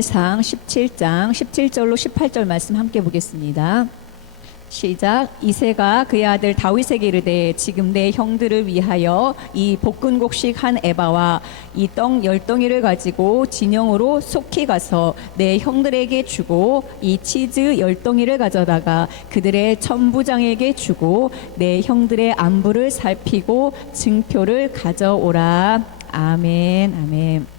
상 17장 17절로 18절 말씀 함께 보겠습니다. 시작. 이새가 그의 아들 다윗에게 이르되 지금 내 형들을 위하여 이 볶은곡식 한 에바와 이 떡 10덩이를 가지고 진영으로 속히 가서 내 형들에게 주고 이 치즈 10덩이를 가져다가 그들의 천부장에게 주고 내 형들의 안부를 살피고 증표를 가져오라. 아멘. 아멘.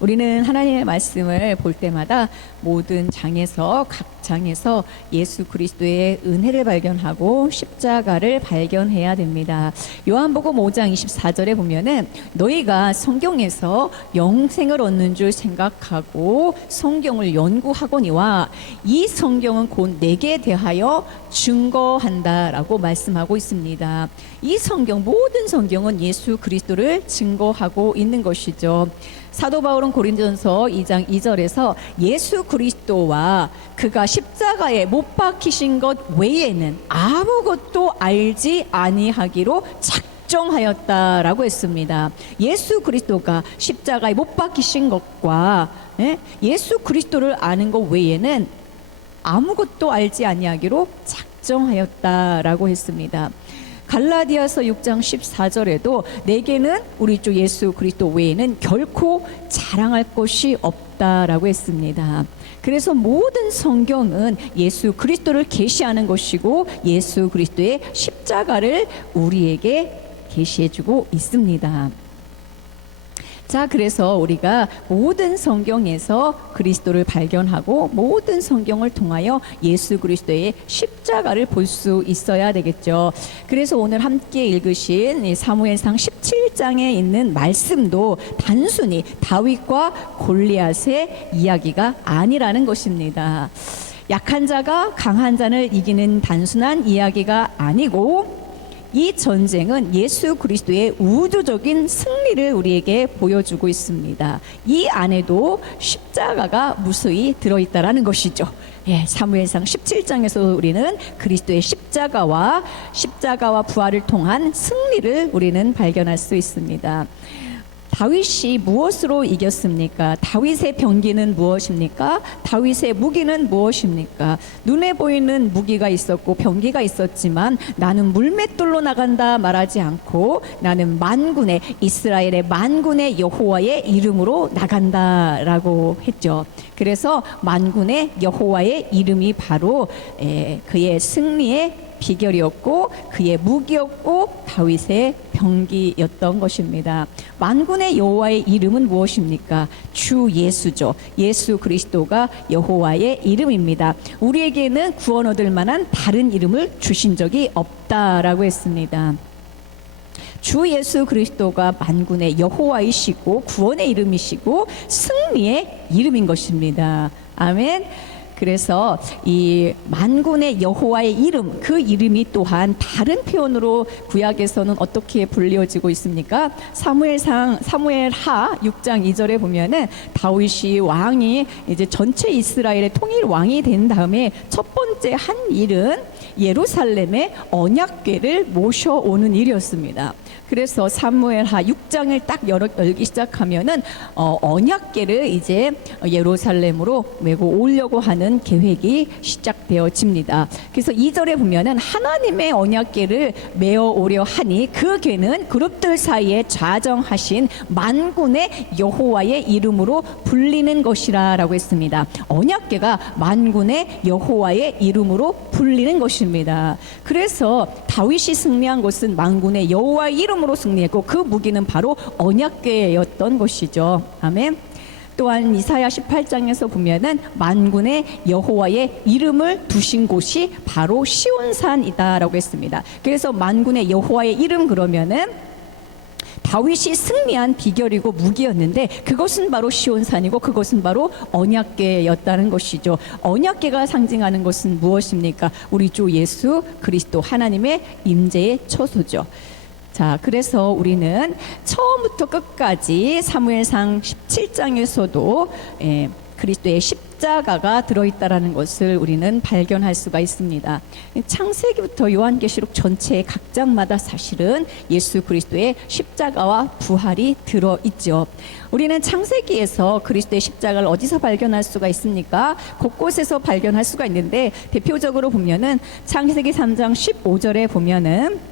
우리는 하나님의 말씀을 볼 때마다 모든 장에서 각 장에서 예수 그리스도의 은혜를 발견하고 십자가를 발견해야 됩니다. 요한복음 5장 24절에 보면은 너희가 성경에서 영생을 얻는 줄 생각하고 성경을 연구하거니와 이 성경은 곧 내게 대하여 증거한다라고 말씀하고 있습니다. 이 성경, 모든 성경은 예수 그리스도를 증거하고 있는 것이죠. 사도 바울은 고린도전서 2장 2절에서 예수 그리스도와 그가 십자가에 못 박히신 것 외에는 아무것도 알지 아니하기로 작정하였다라고 했습니다. 예수 그리스도가 십자가에 못 박히신 것과 예수 그리스도를 아는 것 외에는 아무것도 알지 아니하기로 작정하였다라고 했습니다. 갈라디아서 6장 14절에도 내게는 우리 주 예수 그리스도 외에는 결코 자랑할 것이 없다라고 했습니다. 그래서 모든 성경은 예수 그리스도를 계시하는 것이고 예수 그리스도의 십자가를 우리에게 계시해주고 있습니다. 자, 그래서 우리가 모든 성경에서 그리스도를 발견하고 모든 성경을 통하여 예수 그리스도의 십자가를 볼 수 있어야 되겠죠. 그래서 오늘 함께 읽으신 사무엘상 17장에 있는 말씀도 단순히 다윗과 골리앗의 이야기가 아니라는 것입니다. 약한 자가 강한 자를 이기는 단순한 이야기가 아니고 이 전쟁은 예수 그리스도의 우주적인 승리를 우리에게 보여주고 있습니다. 이 안에도 십자가가 무수히 들어있다라는 것이죠. 사무엘상 17장에서 우리는 그리스도의 십자가와 부활을 통한 승리를 우리는 발견할 수 있습니다. 다윗이 무엇으로 이겼습니까? 다윗의 병기는 무엇입니까? 다윗의 무기는 무엇입니까? 눈에 보이는 무기가 있었고 병기가 있었지만 나는 물맷돌로 나간다 말하지 않고 나는 만군의 이스라엘의 만군의 여호와의 이름으로 나간다라고 했죠. 그래서 만군의 여호와의 이름이 바로 그의 승리의 비결이었고 그의 무기였고 다윗의 병기였던 것입니다. 만군의 여호와의 이름은 무엇입니까? 주 예수죠. 예수 그리스도가 여호와의 이름입니다. 우리에게는 구원 얻을 만한 다른 이름을 주신 적이 없다라고 했습니다. 주 예수 그리스도가 만군의 여호와이시고 구원의 이름이시고 승리의 이름인 것입니다. 아멘. 그래서 이 만군의 여호와의 이름, 그 이름이 또한 다른 표현으로 구약에서는 어떻게 불려지고 있습니까? 사무엘하 6장 2절에 보면은 다윗이 왕이 이제 전체 이스라엘의 통일 왕이 된 다음에 첫 번째 한 일은 예루살렘에 언약궤를 모셔오는 일이었습니다. 그래서 사무엘하 6장을 딱 열기 시작하면은 언약궤를 이제 예루살렘으로 메고 오려고 하는 계획이 시작되어집니다. 그래서 2절에 보면은 하나님의 언약궤를 메어 오려 하니 그 궤는 그룹들 사이에 좌정하신 만군의 여호와의 이름으로 불리는 것이라라고 했습니다. 언약궤가 만군의 여호와의 이름으로 불리는 것입니다. 그래서 다윗이 승리한 것은 만군의 여호와의 이름으로 승리했고 그 무기는 바로 언약궤였던 것이죠. 아멘. 또한 이사야 18장에서 보면은 만군의 여호와의 이름을 두신 곳이 바로 시온산이다라고 했습니다. 그래서 만군의 여호와의 이름 그러면은 다윗이 승리한 비결이고 무기였는데 그것은 바로 시온산이고 그것은 바로 언약궤였다는 것이죠. 언약궤가 상징하는 것은 무엇입니까? 우리 주 예수 그리스도 하나님의 임재의 처소죠. 자, 그래서 우리는 처음부터 끝까지 사무엘상 17장에서도 그리스도의 십자가가 들어있다라는 것을 우리는 발견할 수가 있습니다. 창세기부터 요한계시록 전체의 각 장마다 사실은 예수 그리스도의 십자가와 부활이 들어있죠. 우리는 창세기에서 그리스도의 십자가를 어디서 발견할 수가 있습니까? 곳곳에서 발견할 수가 있는데, 대표적으로 보면은 창세기 3장 15절에 보면은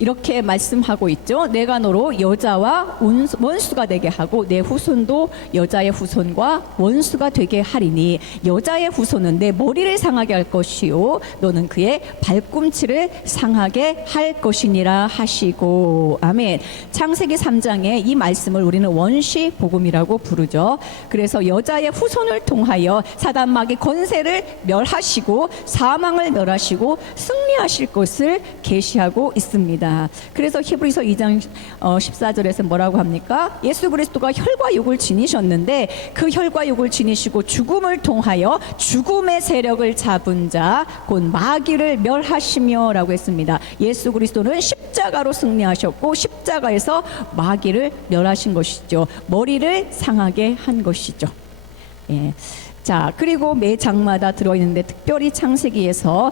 이렇게 말씀하고 있죠. 내가 너로 여자와 원수가 되게 하고 내 후손도 여자의 후손과 원수가 되게 하리니 여자의 후손은 내 머리를 상하게 할 것이요 너는 그의 발꿈치를 상하게 할 것이니라 하시고. 아멘. 창세기 3장의 이 말씀을 우리는 원시 복음이라고 부르죠. 그래서 여자의 후손을 통하여 사단 마귀 권세를 멸하시고 사망을 멸하시고 승리하실 것을 계시하고 있습니다. 그래서 히브리서 2장 14절에서 뭐라고 합니까? 예수 그리스도가 혈과 육을 지니셨는데 그 혈과 육을 지니시고 죽음을 통하여 죽음의 세력을 잡은 자 곧 마귀를 멸하시며 라고 했습니다. 예수 그리스도는 십자가로 승리하셨고 십자가에서 마귀를 멸하신 것이죠. 머리를 상하게 한 것이죠. 예. 자, 그리고 매 장마다 들어있는데 특별히 창세기에서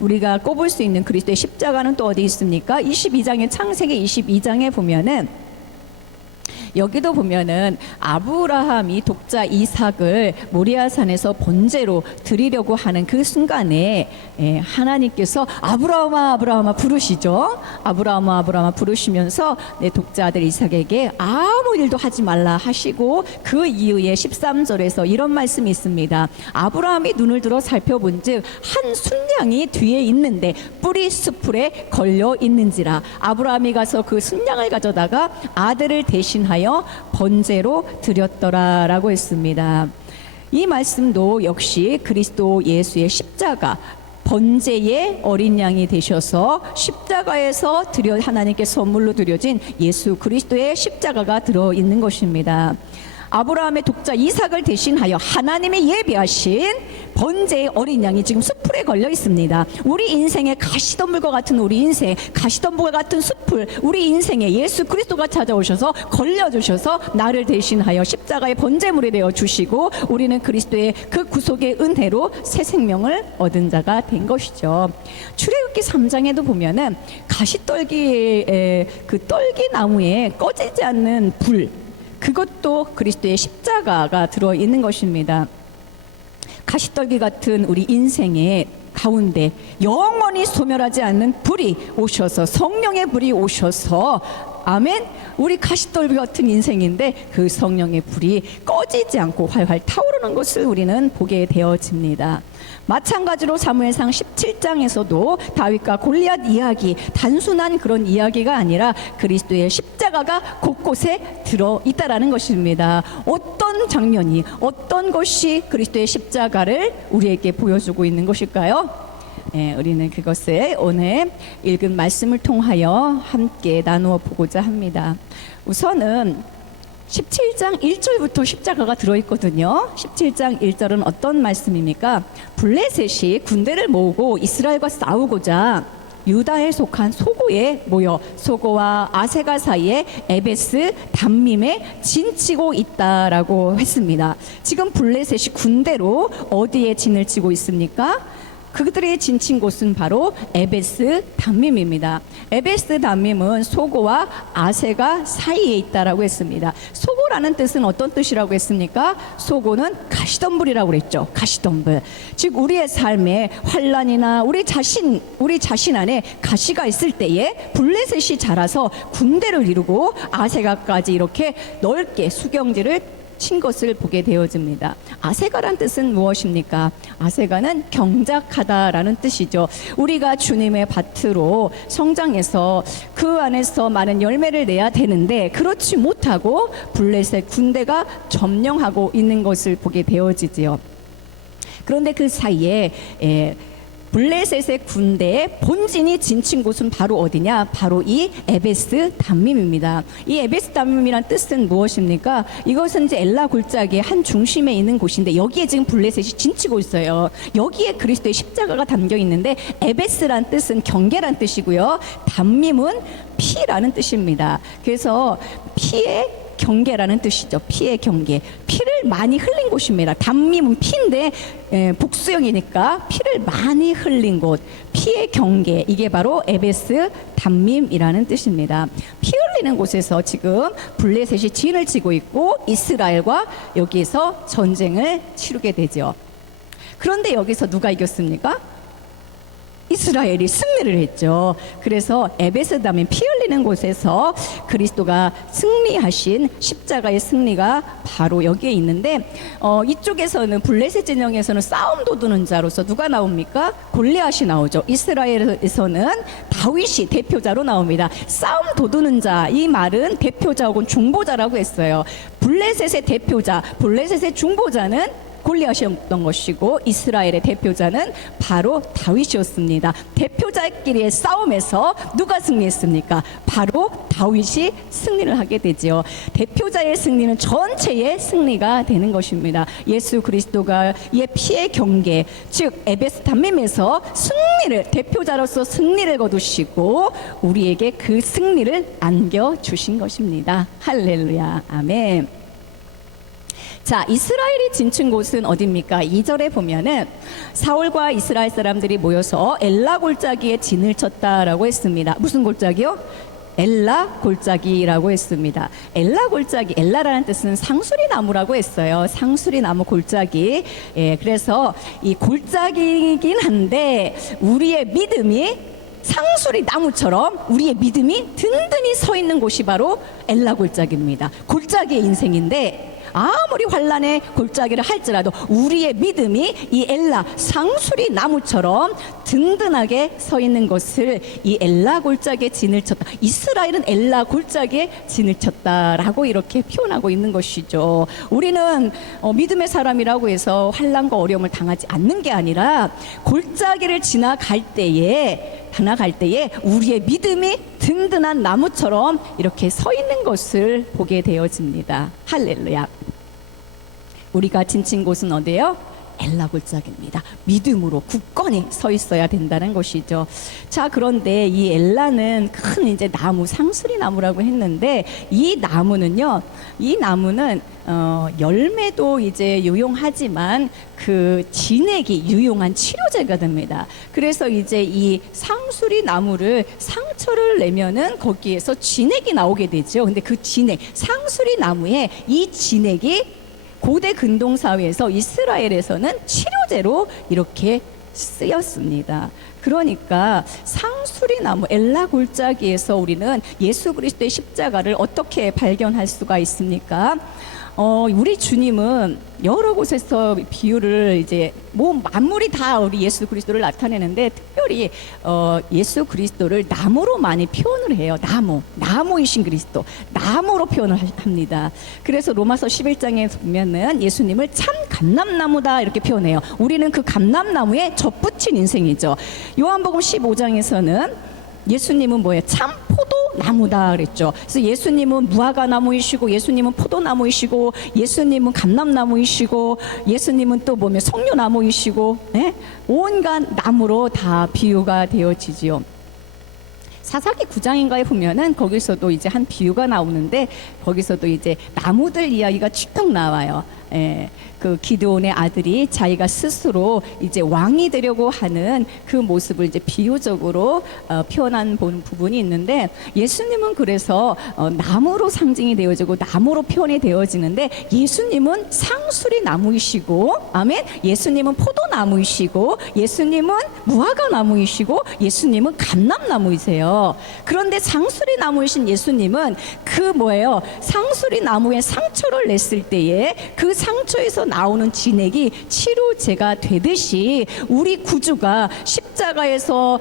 우리가 꼽을 수 있는 그리스도의 십자가는 또 어디 있습니까? 22장의 창세기 22장에 보면은 여기도 보면은 아브라함이 독자 이삭을 모리아산에서 번제로 드리려고 하는 그 순간에 하나님께서 아브라함아 아브라함아 부르시죠. 아브라함아 아브라함아 부르시면서 내 독자 아들 이삭에게 아무 일도 하지 말라 하시고 그 이후에 13절에서 이런 말씀이 있습니다. 아브라함이 눈을 들어 살펴본즉 한 순양이 뒤에 있는데 뿔이 수풀에 걸려 있는지라. 아브라함이 가서 그 순양을 가져다가 아들을 대신하여 번제로 드렸더라라고 했습니다. 이 말씀도 역시 그리스도 예수의 십자가 번제의 어린 양이 되셔서 십자가에서 하나님께 선물로 드려진 예수 그리스도의 십자가가 들어있는 것입니다. 아브라함의 독자 이삭을 대신하여 하나님이 예비하신 번제의 어린 양이 지금 숲풀에 걸려 있습니다. 우리 인생의 가시덤불과 같은 우리 인생, 가시덤불과 같은 숲풀, 우리 인생에 예수 그리스도가 찾아오셔서 걸려주셔서 나를 대신하여 십자가의 번제물이 되어 주시고 우리는 그리스도의 그 구속의 은혜로 새 생명을 얻은 자가 된 것이죠. 출애굽기 3장에도 보면은 가시떨기의 그 떨기 나무에 꺼지지 않는 불, 그것도 그리스도의 십자가가 들어있는 것입니다. 가시떨기 같은 우리 인생의 가운데 영원히 소멸하지 않는 불이 오셔서 성령의 불이 오셔서 아멘. 우리 가시떨기 같은 인생인데 그 성령의 불이 꺼지지 않고 활활 타오르는 것을 우리는 보게 되어집니다. 마찬가지로 사무엘상 17장에서도 다윗과 골리앗 이야기, 단순한 그런 이야기가 아니라 그리스도의 십자가가 곳곳에 들어있다라는 것입니다. 어떤 장면이, 어떤 것이 그리스도의 십자가를 우리에게 보여주고 있는 것일까요? 우리는 그것을 오늘 읽은 말씀을 통하여 함께 나누어 보고자 합니다. 우선은 17장 1절부터 십자가가 들어있거든요. 17장 1절은 어떤 말씀입니까? 블레셋이 군대를 모으고 이스라엘과 싸우고자 유다에 속한 소고에 모여 소고와 아세가 사이에 에베스 담밈에 진치고 있다라고 했습니다. 지금 블레셋이 군대로 어디에 진을 치고 있습니까? 그들이 진친 곳은 바로 에베스 담밈입니다. 에베스 담밈은 소고와 아세가 사이에 있다라고 했습니다. 소고라는 뜻은 어떤 뜻이라고 했습니까? 소고는 가시덤불이라고 그랬죠. 가시덤불. 즉 우리의 삶에 환난이나 우리 자신 안에 가시가 있을 때에 블레셋이 자라서 군대를 이루고 아세가까지 이렇게 넓게 수경지를 친 것을 보게 되어집니다. 아세가란 뜻은 무엇입니까? 아세가는 경작하다라는 뜻이죠. 우리가 주님의 밭으로 성장해서 그 안에서 많은 열매를 내야 되는데 그렇지 못하고 블레셋 군대가 점령하고 있는 것을 보게 되어지지요. 그런데 그 사이에 블레셋의 군대의 본진이 진친 곳은 바로 어디냐? 바로 이 에베스 담밈입니다. 이 에베스 담밈이란 뜻은 무엇입니까? 이것은 이제 엘라 골짜기의 한 중심에 있는 곳인데 여기에 지금 블레셋이 진치고 있어요. 여기에 그리스도의 십자가가 담겨 있는데 에베스란 뜻은 경계란 뜻이고요. 담밈은 피라는 뜻입니다. 그래서 피에 경계라는 뜻이죠. 피의 경계. 피를 많이 흘린 곳입니다. 단밈은 피인데 복수형이니까 피를 많이 흘린 곳. 피의 경계. 이게 바로 에베스 단밈이라는 뜻입니다. 피 흘리는 곳에서 지금 블레셋이 진을 치고 있고 이스라엘과 여기서 전쟁을 치르게 되죠. 그런데 여기서 누가 이겼습니까? 이스라엘이 승리를 했죠. 그래서 에베스 담임 피 흘리는 곳에서 그리스도가 승리하신 십자가의 승리가 바로 여기에 있는데 이쪽에서는 블레셋 진영에서는 싸움 도두는 자로서 누가 나옵니까? 골리앗이 나오죠. 이스라엘에서는 다윗이 대표자로 나옵니다. 싸움 도두는 자, 이 말은 대표자 혹은 중보자라고 했어요. 블레셋의 대표자, 블레셋의 중보자는 골리앗이었던 것이고 이스라엘의 대표자는 바로 다윗이었습니다. 대표자끼리의 싸움에서 누가 승리했습니까? 바로 다윗이 승리를 하게 되지요. 대표자의 승리는 전체의 승리가 되는 것입니다. 예수 그리스도가 이 피의 경계, 즉 에베스 단밈에서 승리를, 대표자로서 승리를 거두시고 우리에게 그 승리를 안겨주신 것입니다. 할렐루야, 아멘. 자, 이스라엘이 진친 곳은 어디입니까? 2절에 보면은 사울과 이스라엘 사람들이 모여서 엘라 골짜기에 진을 쳤다라고 했습니다. 무슨 골짜기요? 엘라 골짜기라고 했습니다. 엘라 골짜기, 엘라라는 뜻은 상수리 나무라고 했어요. 상수리 나무 골짜기. 그래서 이 골짜기이긴 한데 우리의 믿음이 상수리 나무처럼 우리의 믿음이 든든히 서 있는 곳이 바로 엘라 골짜기입니다. 골짜기의 인생인데 아무리 환란의 골짜기를 할지라도 우리의 믿음이 이 엘라 상수리 나무처럼 든든하게 서 있는 것을 이 엘라 골짜기에 진을 쳤다. 이스라엘은 엘라 골짜기에 진을 쳤다라고 이렇게 표현하고 있는 것이죠. 우리는 믿음의 사람이라고 해서 환란과 어려움을 당하지 않는 게 아니라 골짜기를 지나갈 때에 우리의 믿음이 든든한 나무처럼 이렇게 서 있는 것을 보게 되어집니다. 할렐루야. 우리가 진친 곳은 어디예요? 엘라 골짜기입니다. 믿음으로 굳건히 서 있어야 된다는 것이죠. 자, 그런데 이 엘라는 큰 이제 나무, 상수리 나무라고 했는데 이 나무는 열매도 이제 유용하지만 그 진액이 유용한 치료제가 됩니다. 그래서 이제 이 상수리 나무를 상처를 내면은 거기에서 진액이 나오게 되죠. 근데 그 진액, 상수리 나무에 이 진액이 고대 근동 사회에서 이스라엘에서는 치료제로 이렇게 쓰였습니다. 그러니까 상수리 나무 엘라 골짜기에서 우리는 예수 그리스도의 십자가를 어떻게 발견할 수가 있습니까? 우리 주님은 여러 곳에서 비유를 이제 만물이 다 우리 예수 그리스도를 나타내는데 특별히 예수 그리스도를 나무로 많이 표현을 해요. 나무이신 그리스도, 나무로 표현을 합니다. 그래서 로마서 11장에 보면은 예수님을 참 감람나무다 이렇게 표현해요. 우리는 그 감람나무에 접붙인 인생이죠. 요한복음 15장에서는 예수님은 뭐예요? 참 포도나무다 그랬죠. 그래서 예수님은 무화과나무이시고 예수님은 포도나무이시고 예수님은 감람나무이시고 예수님은 또 뭐면 석류나무이시고 온갖 나무로 다 비유가 되어지지요. 사사기 9장인가에 보면은 거기서도 이제 한 비유가 나오는데 거기서도 이제 나무들 이야기가 쭉 나와요. 그 기드온의 아들이 자기가 스스로 이제 왕이 되려고 하는 그 모습을 이제 비유적으로 표현한 부분이 있는데 예수님은 그래서 나무로 상징이 되어지고 나무로 표현이 되어지는데 예수님은 상수리 나무이시고 아멘. 예수님은 포도나무이시고 예수님은 무화과 나무이시고 예수님은 감람나무이세요. 그런데 상수리 나무이신 예수님은 그 뭐예요? 상수리 나무에 상처를 냈을 때에 그 상처에서 나오는 진액이 치료제가 되듯이 우리 구주가 십자가에서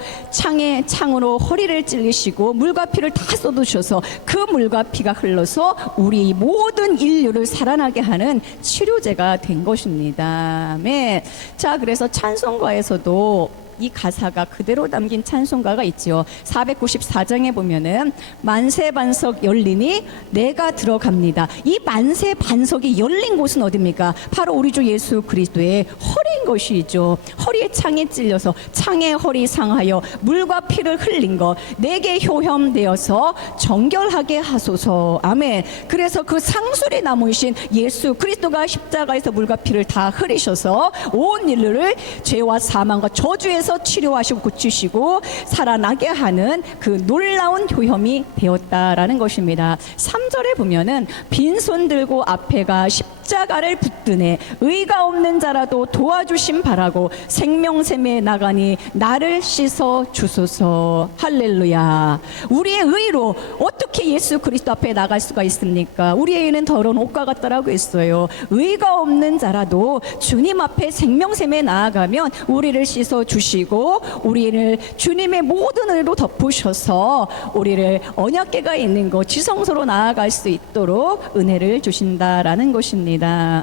창으로 허리를 찔리시고 물과 피를 다 쏟으셔서 그 물과 피가 흘러서 우리 모든 인류를 살아나게 하는 치료제가 된 것입니다. 아멘. 자, 그래서 찬송가에서도 이 가사가 그대로 담긴 찬송가가 있죠. 494장에 보면은 만세 반석 열리니 내가 들어갑니다. 이 만세 반석이 열린 곳은 어디입니까? 바로 우리 주 예수 그리스도의 허리인 것이죠. 허리에 창에 찔려서 창에 허리 상하여 물과 피를 흘린 것 내게 효험되어서 정결하게 하소서. 아멘. 그래서 그 상술의 나무이신 예수 그리스도가 십자가에서 물과 피를 다 흘리셔서 온 인류를 죄와 사망과 저주에서 치료하시고 고치시고 살아나게 하는 그 놀라운 효험이 되었다라는 것입니다. 3절에 보면은 빈손 들고 앞에가 십자가를 붙드네 의가 없는 자라도 도와주심 바라고 생명샘에 나가니 나를 씻어 주소서. 할렐루야. 우리의 의로 어떻게 예수 그리스도 앞에 나갈 수가 있습니까? 우리의 의는 더러운 옷과 같다라고 했어요. 의가 없는 자라도 주님 앞에 생명샘에 나아가면 우리를 씻어 주시고 우리를 주님의 모든 의로 덮으셔서 우리를 언약궤가 있는 곳 지성소로 나아갈 수 있도록 은혜를 주신다라는 것입니다.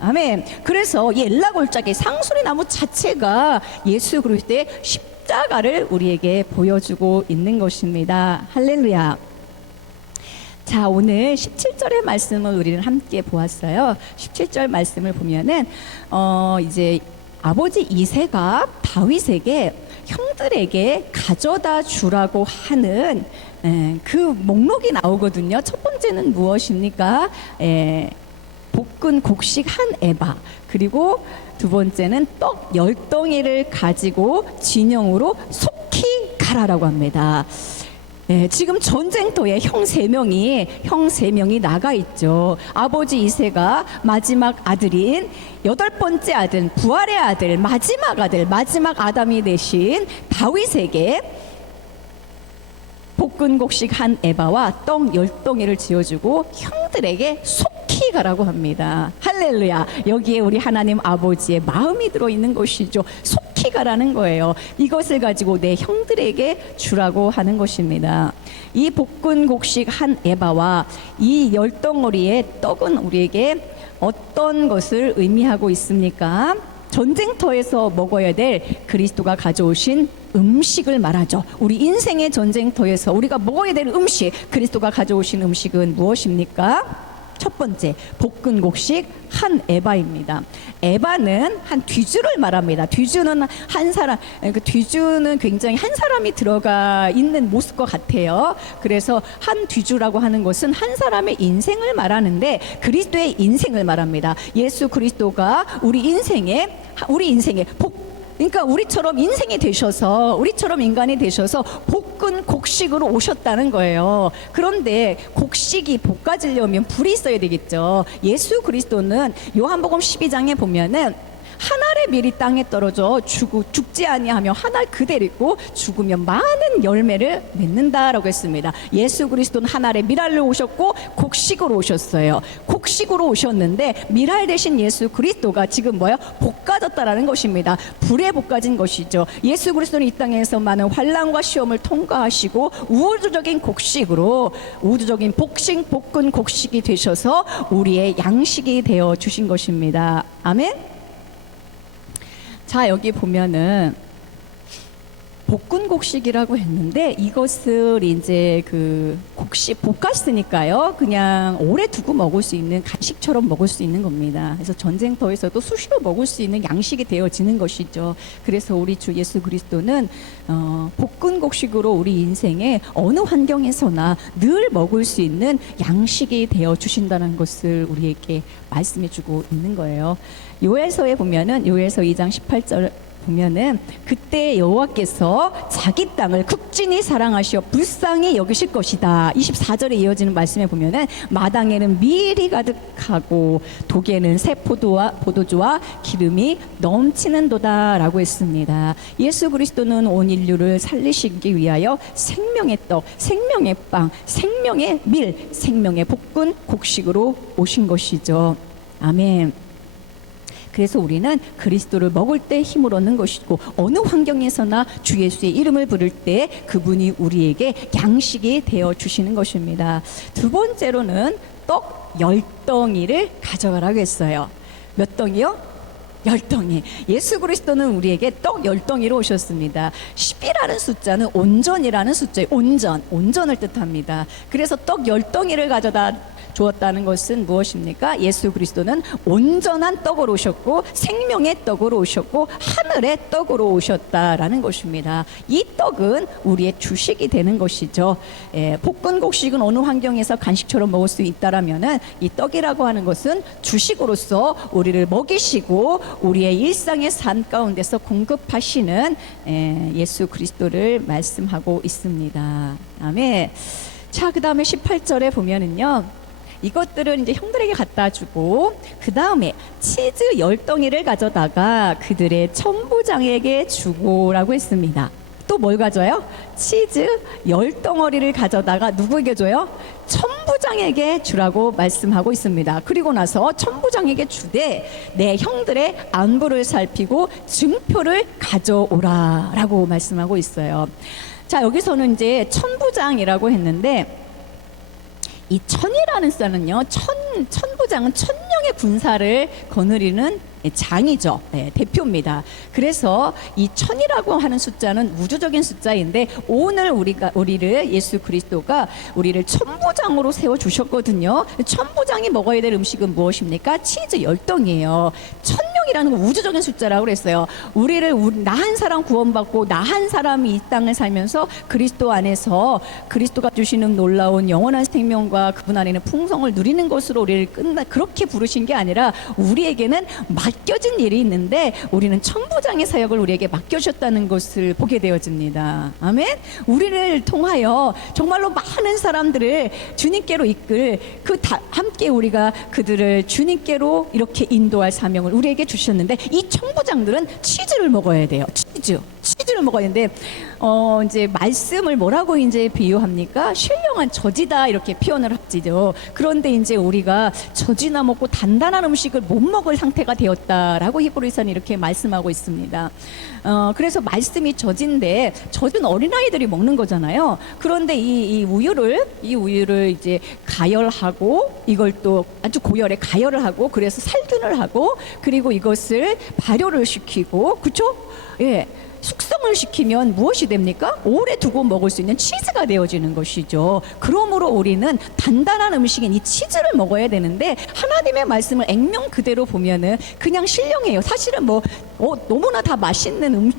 아멘. 그래서 이 엘라골짜기 상수리 나무 자체가 예수 그리스도의 십자가를 우리에게 보여주고 있는 것입니다. 할렐루야. 자, 오늘 17절의 말씀을 우리는 함께 보았어요. 17절 말씀을 보면은 이제 아버지 이새가 다윗에게 형들에게 가져다 주라고 하는 그 목록이 나오거든요. 첫 번째는 무엇입니까? 볶은 곡식 한 에바, 그리고 두 번째는 떡 10덩이를 가지고 진영으로 속히 가라라고 합니다. 지금 전쟁터에 형 세 명이 나가 있죠. 아버지 이새가 마지막 아들인 8번째 아들, 부활의 아들, 마지막 아담이 되신 다윗에게 볶은 곡식 한 에바와 떡 10덩이를 지어주고 형들에게 속히 가라고 합니다. 할렐루야. 여기에 우리 하나님 아버지의 마음이 들어있는 것이죠. 속히 가라는 거예요. 이것을 가지고 내 형들에게 주라고 하는 것입니다. 이 볶은 곡식 한 에바와 이 10덩어리의 떡은 우리에게 어떤 것을 의미하고 있습니까? 전쟁터에서 먹어야 될 그리스도가 가져오신 음식을 말하죠. 우리 인생의 전쟁터에서 우리가 먹어야 될 음식, 그리스도가 가져오신 음식은 무엇입니까? 첫 번째, 볶은 곡식 한 에바입니다. 에바는 한 뒤주를 말합니다. 뒤주는 한 사람, 그 뒤주는 굉장히 한 사람이 들어가 있는 모습과 같아요. 그래서 한 뒤주라고 하는 것은 한 사람의 인생을 말하는데 그리스도의 인생을 말합니다. 예수 그리스도가 우리 인생에 그러니까 우리처럼 인생이 되셔서, 우리처럼 인간이 되셔서 볶은 곡식으로 오셨다는 거예요. 그런데 곡식이 볶아지려면 불이 있어야 되겠죠. 예수 그리스도는 요한복음 12장에 보면은 한 알의 밀이 땅에 떨어져 죽지 아니하며 한 알 그대로 있고 죽으면 많은 열매를 맺는다라고 했습니다. 예수 그리스도는 한 알의 밀알로 오셨고 곡식으로 오셨어요. 곡식으로 오셨는데 밀알 대신 예수 그리스도가 지금 볶아졌다라는 것입니다. 불에 볶아진 것이죠. 예수 그리스도는 이 땅에서 많은 환난과 시험을 통과하시고 우주적인 곡식으로 우주적인 볶은 곡식이 되셔서 우리의 양식이 되어 주신 것입니다. 아멘. 자, 여기 보면은 볶은 곡식이라고 했는데 이것을 이제 그 곡식 볶았으니까요. 그냥 오래 두고 먹을 수 있는 간식처럼 먹을 수 있는 겁니다. 그래서 전쟁터에서도 수시로 먹을 수 있는 양식이 되어지는 것이죠. 그래서 우리 주 예수 그리스도는 볶은 곡식으로 우리 인생에 어느 환경에서나 늘 먹을 수 있는 양식이 되어 주신다는 것을 우리에게 말씀해 주고 있는 거예요. 요엘서에 보면은 요엘서 2장 18절 보면은 그때 여호와께서 자기 땅을 극진히 사랑하시어 불쌍히 여기실 것이다. 24절에 이어지는 말씀에 보면은 마당에는 밀이 가득하고 독에는 새 포도주와 기름이 넘치는도다라고 했습니다. 예수 그리스도는 온 인류를 살리시기 위하여 생명의 떡, 생명의 빵, 생명의 밀, 생명의 볶은 곡식으로 오신 것이죠. 아멘. 그래서 우리는 그리스도를 먹을 때 힘을 얻는 것이고 어느 환경에서나 주 예수의 이름을 부를 때 그분이 우리에게 양식이 되어 주시는 것입니다. 두 번째로는 떡 10덩이를 가져가라고 했어요. 몇 덩이요? 열덩이. 예수 그리스도는 우리에게 떡 열덩이로 오셨습니다. 10이라는 숫자는 온전이라는 숫자예요. 온전을 뜻합니다. 그래서 떡 열덩이를 가져다 주었다는 것은 무엇입니까? 예수 그리스도는 온전한 떡으로 오셨고 생명의 떡으로 오셨고 하늘의 떡으로 오셨다라는 것입니다. 이 떡은 우리의 주식이 되는 것이죠. 볶은 곡식은 어느 환경에서 간식처럼 먹을 수 있다라면은 이 떡이라고 하는 것은 주식으로서 우리를 먹이시고 우리의 일상의 삶 가운데서 공급하시는 예수 그리스도를 말씀하고 있습니다. 아멘. 자, 그 다음에 18절에 보면은요, 이것들은 이제 형들에게 갖다 주고 그 다음에 치즈 10덩이를 가져다가 그들의 천부장에게 주고라고 했습니다. 또 뭘 가져요? 치즈 10덩어리를 가져다가 누구에게 줘요? 천부장에게 주라고 말씀하고 있습니다. 그리고 나서 천부장에게 주되 내 형들의 안부를 살피고 증표를 가져오라 라고 말씀하고 있어요. 자, 여기서는 이제 천부장이라고 했는데 이 천이라는 숫자는요, 천부장은 천명의 군사를 거느리는 장이죠. 대표입니다. 그래서 이 천이라고 하는 숫자는 우주적인 숫자인데 오늘 우리를 예수 그리스도가 우리를 천부장으로 세워 주셨거든요. 천부장이 먹어야 될 음식은 무엇입니까? 치즈 10덩이에요. 천명이라는 건 우주적인 숫자라고 그랬어요. 나 한 사람 구원받고 나 한 사람이 이 땅을 살면서 그리스도 안에서 그리스도가 주시는 놀라운 영원한 생명과 그분 안에는 풍성을 누리는 것으로 우리를 그렇게 부르신 게 아니라 우리에게는 맡겨진 일이 있는데 우리는 천부장의 사역을 우리에게 맡겨주셨다는 것을 보게 되어집니다. 아멘. 우리를 통하여 정말로 많은 사람들을 주님께로 이끌 함께 우리가 그들을 주님께로 이렇게 인도할 사명을 우리에게 주셨는데 이 천부장들은 치즈를 먹어야 돼요. 치즈를 먹어야 되는데 이제 말씀을 뭐라고 이제 비유합니까? 신령한 젖이다 이렇게 표현을 하지요. 그런데 이제 우리가 젖이나 먹고 단단한 음식을 못 먹을 상태가 되었다라고 히브리서는 이렇게 말씀하고 있습니다. 그래서 말씀이 젖인데 젖은 어린아이들이 먹는 거잖아요. 그런데 이 우유를 이제 가열하고 이걸 또 아주 고열에 가열을 하고 그래서 살균을 하고 그리고 이것을 발효를 시키고 그렇죠? 예. 숙성을 시키면 무엇이 됩니까? 오래 두고 먹을 수 있는 치즈가 되어지는 것이죠. 그러므로 우리는 단단한 음식인 이 치즈를 먹어야 되는데 하나님의 말씀을 액면 그대로 보면은 그냥 신령해요. 사실은 너무나 다 맛있는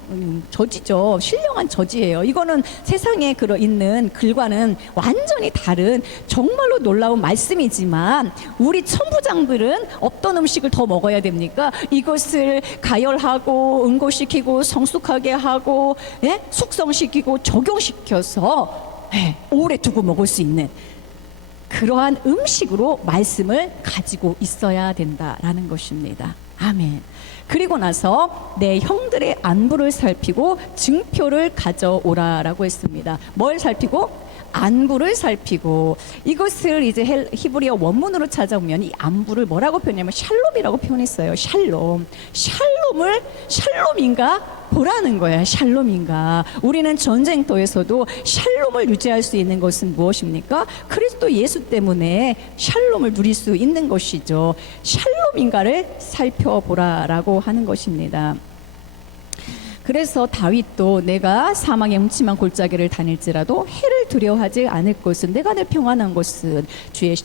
젖이죠. 신령한 젖이에요. 이거는 세상에 있는 글과는 완전히 다른 정말로 놀라운 말씀이지만 우리 천부장들은 어떤 음식을 더 먹어야 됩니까? 이것을 가열하고 응고시키고 성숙하게 하고 숙성시키고 적용시켜서 오래 두고 먹을 수 있는 그러한 음식으로 말씀을 가지고 있어야 된다라는 것입니다. 아멘. 그리고 나서 내 형들의 안부를 살피고 증표를 가져오라라고 했습니다. 뭘 살피고? 안부를 살피고 이것을 이제 히브리어 원문으로 찾아보면 이 안부를 뭐라고 표현하냐면 샬롬이라고 표현했어요. 샬롬인가 보라는 거예요. 샬롬인가. 우리는 전쟁터에서도 샬롬을 유지할 수 있는 것은 무엇입니까? 그리스도 예수 때문에 샬롬을 누릴 수 있는 것이죠. 샬롬인가를 살펴보라라고 하는 것입니다. 그래서 다윗도 내가 사망의 음침한 골짜기를 다닐지라도 해를 두려워하지 않을 것은 내가 늘 평안한 것은 주의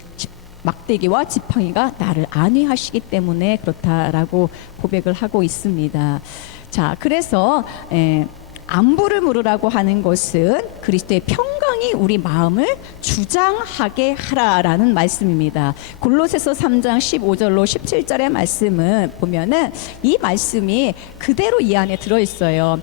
막대기와 지팡이가 나를 안위하시기 때문에 그렇다라고 고백을 하고 있습니다. 자, 그래서 안부를 물으라고 하는 것은 그리스도의 평강이 우리 마음을 주장하게 하라라는 말씀입니다. 골로새서 3장 15절로 17절의 말씀을 보면은 이 말씀이 그대로 이 안에 들어있어요.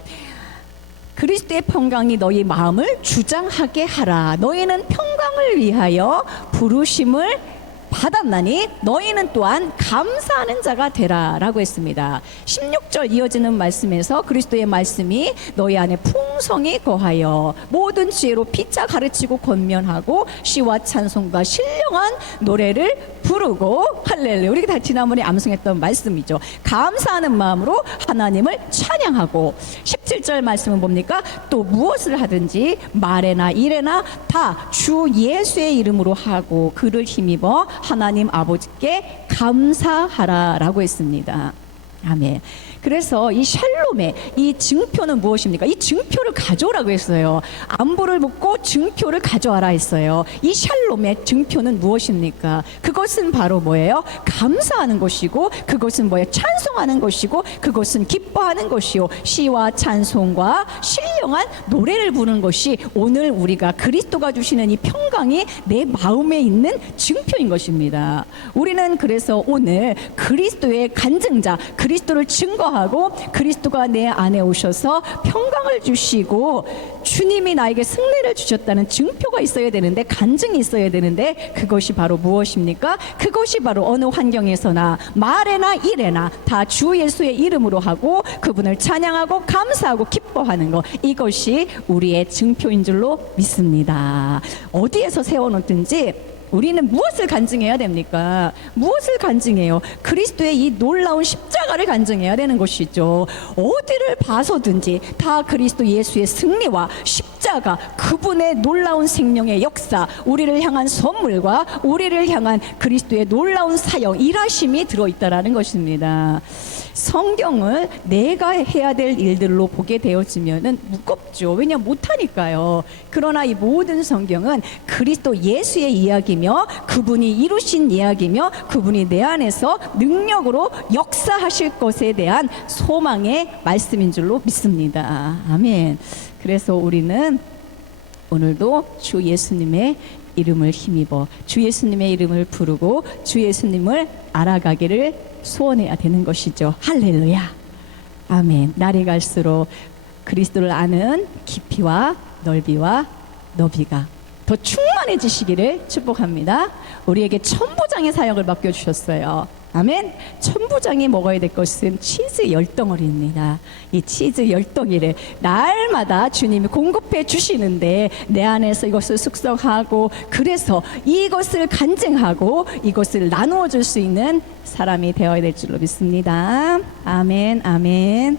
그리스도의 평강이 너희 마음을 주장하게 하라. 너희는 평강을 위하여 부르심을 받았나니 너희는 또한 감사하는 자가 되라 라고 했습니다. 16절 이어지는 말씀에서 그리스도의 말씀이 너희 안에 풍성히 거하여 모든 지혜로 피차 가르치고 권면하고 시와 찬송과 신령한 노래를 부르고 할렐루야. 우리가 다 지난번에 암송했던 말씀이죠. 감사하는 마음으로 하나님을 찬양하고 17절 말씀은 뭡니까? 또 무엇을 하든지 말에나 일에나 다 주 예수의 이름으로 하고 그를 힘입어 하나님 아버지께 감사하라라고 했습니다. 아멘. 그래서 이 샬롬의 이 증표는 무엇입니까? 이 증표를 가져오라고 했어요. 안부를 묻고 증표를 가져와라 했어요. 이 샬롬의 증표는 무엇입니까? 그것은 바로 뭐예요? 감사하는 것이고, 그것은 뭐예요? 찬송하는 것이고, 그것은 기뻐하는 것이요, 시와 찬송과 신령한 노래를 부르는 것이 오늘 우리가 그리스도가 주시는 이 평강이 내 마음에 있는 증표인 것입니다. 우리는 그래서 오늘 그리스도의 간증자, 그리스도를 증거하고 그리스도가 내 안에 오셔서 평강을 주시고 주님이 나에게 승리를 주셨다는 증표가 있어야 되는데, 간증이 있어야 되는데, 그것이 바로 무엇입니까? 그것이 바로 어느 환경에서나 말에나 일에나 다 주 예수의 이름으로 하고 그분을 찬양하고 감사하고 기뻐하는 것, 이것이 우리의 증표인 줄로 믿습니다. 어디에서 세워놓든지 우리는 무엇을 간증해야 됩니까? 무엇을 간증해요? 그리스도의 이 놀라운 십자가를 간증해야 되는 것이죠. 어디를 봐서든지 다 그리스도 예수의 승리와 십자가, 그분의 놀라운 생명의 역사, 우리를 향한 선물과 우리를 향한 그리스도의 놀라운 사역, 일하심이 들어있다라는 것입니다. 성경을 내가 해야 될 일들로 보게 되어지면은 무겁죠. 왜냐, 못하니까요. 그러나 이 모든 성경은 그리스도 예수의 이야기며 그분이 이루신 이야기며 그분이 내 안에서 능력으로 역사하실 것에 대한 소망의 말씀인 줄로 믿습니다. 아멘. 그래서 우리는 오늘도 주 예수님의 이름을 힘입어 주 예수님의 이름을 부르고 주 예수님을 알아가기를 소원해야 되는 것이죠. 할렐루야. 아멘. 날이 갈수록 그리스도를 아는 깊이와 넓이와 너비가 더 충만해지시기를 축복합니다. 우리에게 천부장의 사역을 맡겨주셨어요. 아멘. 천부장이 먹어야 될 것은 치즈 10덩어리입니다. 이 치즈 10덩이를 날마다 주님이 공급해 주시는데 내 안에서 이것을 숙성하고, 그래서 이것을 간증하고 이것을 나누어 줄 수 있는 사람이 되어야 될 줄로 믿습니다. 아멘. 아멘.